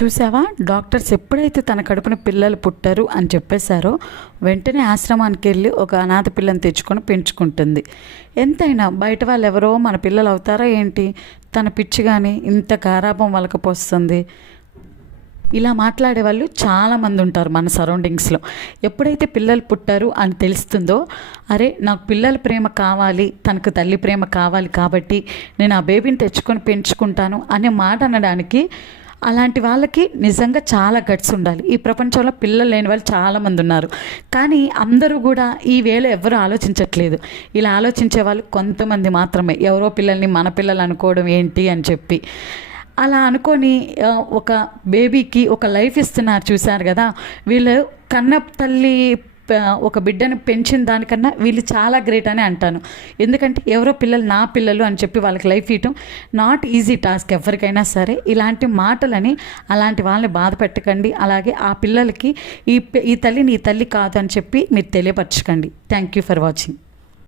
చూసావా, డాక్టర్స్ ఎప్పుడైతే తన కడుపున పిల్లలు పుట్టారు అని చెప్పేశారో వెంటనే ఆశ్రమానికి వెళ్ళి ఒక అనాథ పిల్లని తెచ్చుకొని పెంచుకుంటుంది. ఎంతైనా బయట వాళ్ళు ఎవరో మన పిల్లలు అవుతారా ఏంటి, తన పిచ్చి కానీ ఇంత గారాబం వాళ్ళకి పోస్తుంది. ఇలా మాట్లాడే వాళ్ళు చాలామంది ఉంటారు మన సరౌండింగ్స్లో. ఎప్పుడైతే పిల్లలు పుట్టారు అని తెలుస్తుందో, అరే నాకు పిల్లల ప్రేమ కావాలి, తనకు తల్లి ప్రేమ కావాలి కాబట్టి నేను ఆ బేబీని తెచ్చుకొని పెంచుకుంటాను అనే మాట అనడానికి అలాంటి వాళ్ళకి నిజంగా చాలా గట్స్ ఉండాలి. ఈ ప్రపంచంలో పిల్లలు లేని వాళ్ళు చాలామంది ఉన్నారు, కానీ అందరూ కూడా ఈ వేళ ఎవరు ఆలోచించట్లేదు. ఇలా ఆలోచించే వాళ్ళు కొంతమంది మాత్రమే. ఎవరో పిల్లల్ని మన పిల్లలు అనుకోవడం ఏంటి అని చెప్పి అలా అనుకొని ఒక బేబీకి ఒక లైఫ్ ఇస్తున్నారు. చూశారు కదా, వీళ్ళు కన్న తల్లి ఒక బిడ్డను పెంచిన దానికన్నా వీళ్ళు చాలా గ్రేట్ అని అంటాను. ఎందుకంటే ఎవరో పిల్లలు నా పిల్లలు అని చెప్పి వాళ్ళకి లైఫ్ ఇవ్వటం నాట్ ఈజీ టాస్క్ ఎవరికైనా సరే. ఇలాంటి మాటలని అలాంటి వాళ్ళని బాధ పెట్టకండి. అలాగే ఆ పిల్లలకి ఈ తల్లి నీ తల్లి కాదు అని చెప్పి మీరు తెలియపరచకండి. Thank you for watching.